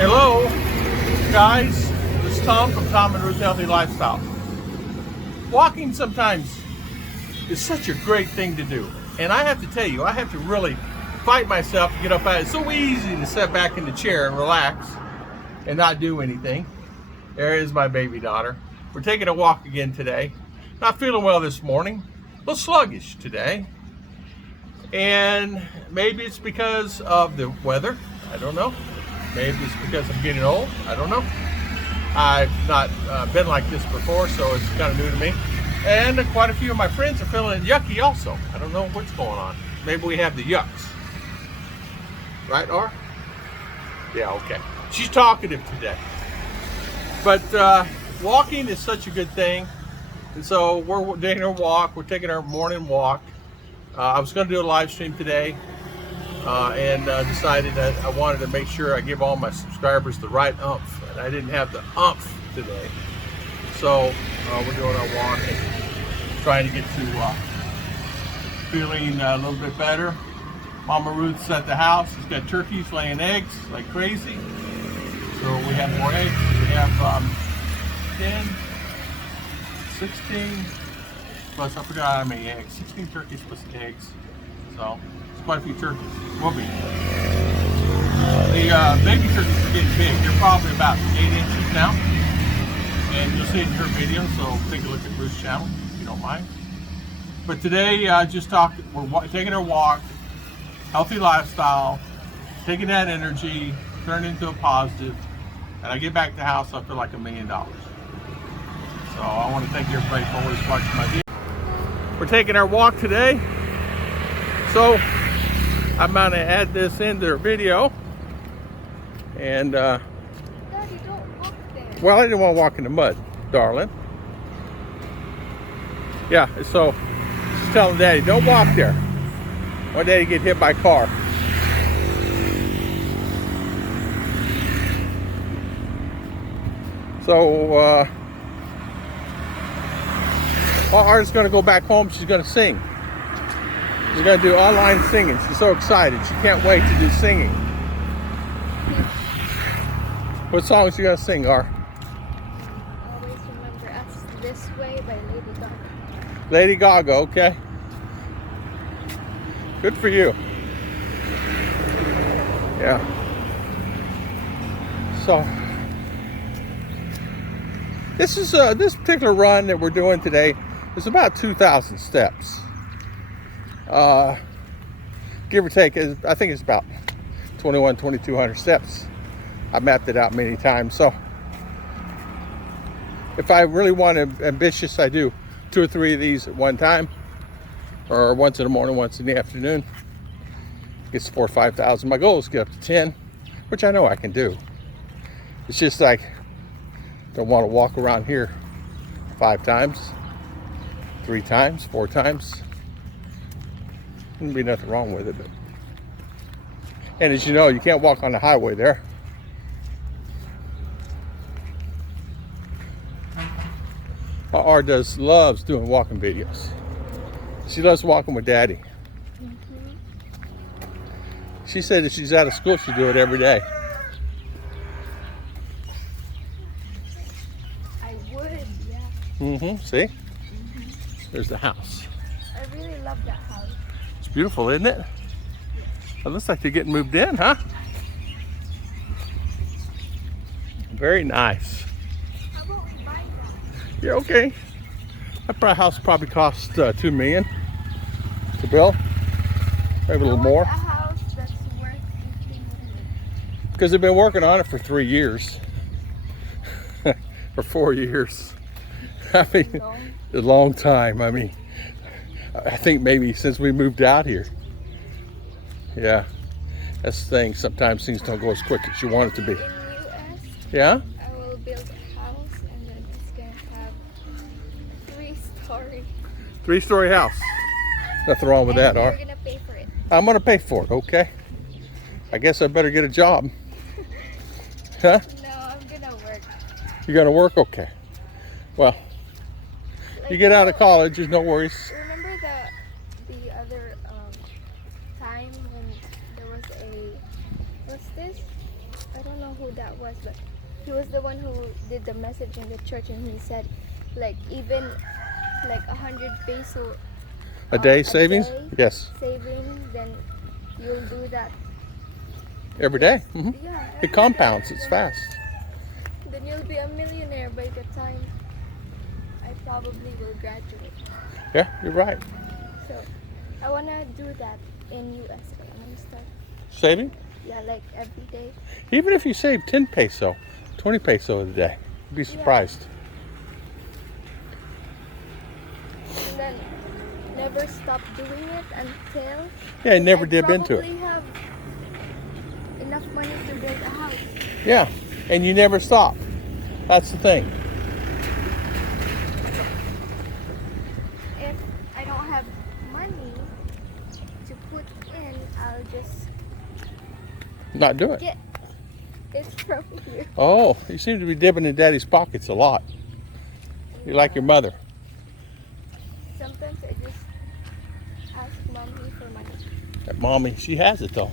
Hello, guys. This is Tom from Tom and Ruth's Healthy Lifestyle. Walking sometimes is such a great thing to do. And I have to tell you, I have to really fight myself to get up out of it. It's so easy to sit back in the chair and relax and not do anything. There is my baby daughter. We're taking a walk again today. Not feeling well this morning. A little sluggish today. And maybe it's because of the weather. I don't know. Maybe it's because I'm getting old. I don't know. I've not been like this before, so it's kind of new to me. And quite a few of my friends are feeling yucky also. I don't know what's going on. Maybe we have the yucks. Right, Ar? Yeah, okay. She's talkative today. But walking is such a good thing. And so we're taking our walk. We're taking our morning walk. I was going to do a live stream today. And decided that I wanted to make sure I give all my subscribers the right oomph, and I didn't have the oomph today. So we're doing our walk and trying to get to feeling a little bit better. Mama Ruth's at the house. She's got turkeys laying eggs like crazy. So we have more eggs. We have 10, 16, plus I forgot how many eggs. 16 turkeys plus eggs. So quite a few turkeys. Will be. The baby turkeys are getting big. They're probably about 8 inches now. And you'll see it in her video, so take a look at Bruce's channel if you don't mind. But today, we're taking our walk, healthy lifestyle, taking that energy, turn it into a positive, and I get back to the house, I feel like $1 million. So I want to thank everybody for always watching my video. We're taking our walk today. So I'm going to add this into their video. And, Daddy, don't walk there. well, I didn't want to walk in the mud, darling. Yeah, so she's telling Daddy, don't walk there. I want Daddy to get hit by a car. So, Art's going to go back home. She's going to sing. She's going to do online singing. She's so excited. She can't wait to do singing. What song is she going to sing, Ar? Always Remember Us This Way by Lady Gaga. Lady Gaga, okay. Good for you. Yeah. So, this particular run that we're doing today is about 2,000 steps. Give or take, I think it's about 2,200 steps. I mapped it out many times. So if I really want to ambitious, I do 2 or 3 of these at one time, or once in the morning, once in the afternoon. Gets 4,000 or 5,000. My goal is to get up to 10, which I know I can do. It's just like, don't want to walk around here 5 times, 3 times, 4 times. Wouldn't be nothing wrong with it, but. And as you know, you can't walk on the highway there. R loves doing walking videos. She loves walking with Daddy. Mm-hmm. She said if she's out of school, she'd do it every day. I would, yeah. Mm-hmm. See? Mm-hmm. There's the house. I really love that house. It's beautiful, isn't it? It looks like they're getting moved in, huh? Very nice. How about we buy that? Yeah, okay. That house probably cost $2 million to build. Maybe a little more. A house that's worth $15 million. Because they've been working on it for 3 years. For 4 years. I mean, No. a long time. I mean, I think maybe since we moved out here. Yeah, that's the thing. Sometimes things don't go as quick as you want it to be. In US, Yeah? I will build a house and then it's going to have 3-story. 3-story house. Nothing wrong with that, You're Ar. going to pay for it. I'm going to pay for it, okay? I guess I better get a job. Huh? No, I'm going to work. You're going to work? Okay. Well, you get out of college, there's no worries. Remember the other time when there was what's this? I don't know who that was, but he was the one who did the message in the church, and he said, like, even like 100 peso A day savings? day Yes. saving, then you'll do that. Every day. Yeah. It every compounds. day. It's Then- fast. Then you'll be a millionaire by the time I probably will graduate. Yeah, you're right. So I wanna do that in USA. I'm gonna start. Saving? Yeah, like every day. Even if you save 10 peso, 20 peso a day, you'd be surprised. And then never stop doing it until Yeah, you never I dip into it. probably have enough money to build a house. Yeah, and you never stop. That's the thing. If I don't have money to put in, I'll just Not do it. get it from here. Oh, you seem to be dipping in Daddy's pockets a lot. You're like your mother. Sometimes I just ask mommy for money. That mommy, she has it though.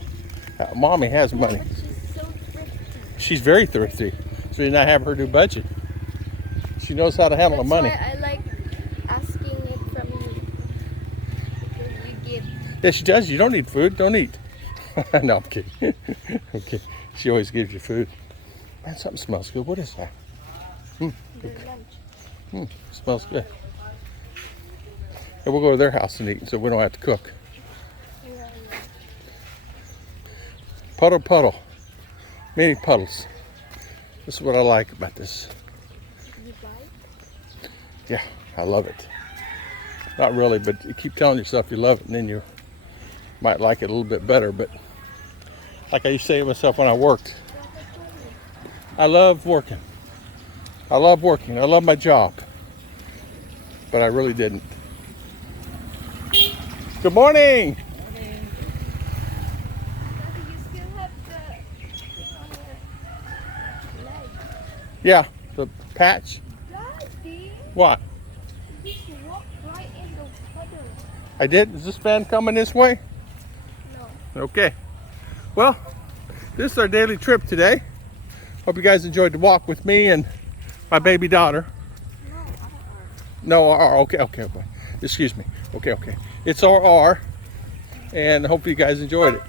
Mommy has money. But she's so thrifty. She's very thrifty. So you not have her do budget. She knows how to handle the That's money. why I like asking it from you. Because you give. Yeah, she does. You don't need food. Don't eat. No, I'm kidding. Okay. She always gives you food. Man, something smells good. What is that? Your lunch. Smells good. And we'll go to their house and eat so we don't have to cook. Yeah. Puddle, puddle. Many puddles. This is what I like about this. You buy? Yeah, I love it. Not really, but you keep telling yourself you love it and then you might like it a little bit better. But like I used to say to myself when I worked, I love working. I love working. I love my job. But I really didn't. Good morning. Daddy, you still have the thing on your leg. Yeah, the patch. Daddy, What? you just walked right in the puddle. I did. Is this van coming this way? No. Okay. Well, this is our daily trip today. Hope you guys enjoyed the walk with me and my baby daughter. No, R. Okay. Excuse me. Okay. It's our R. And I hope you guys enjoyed it.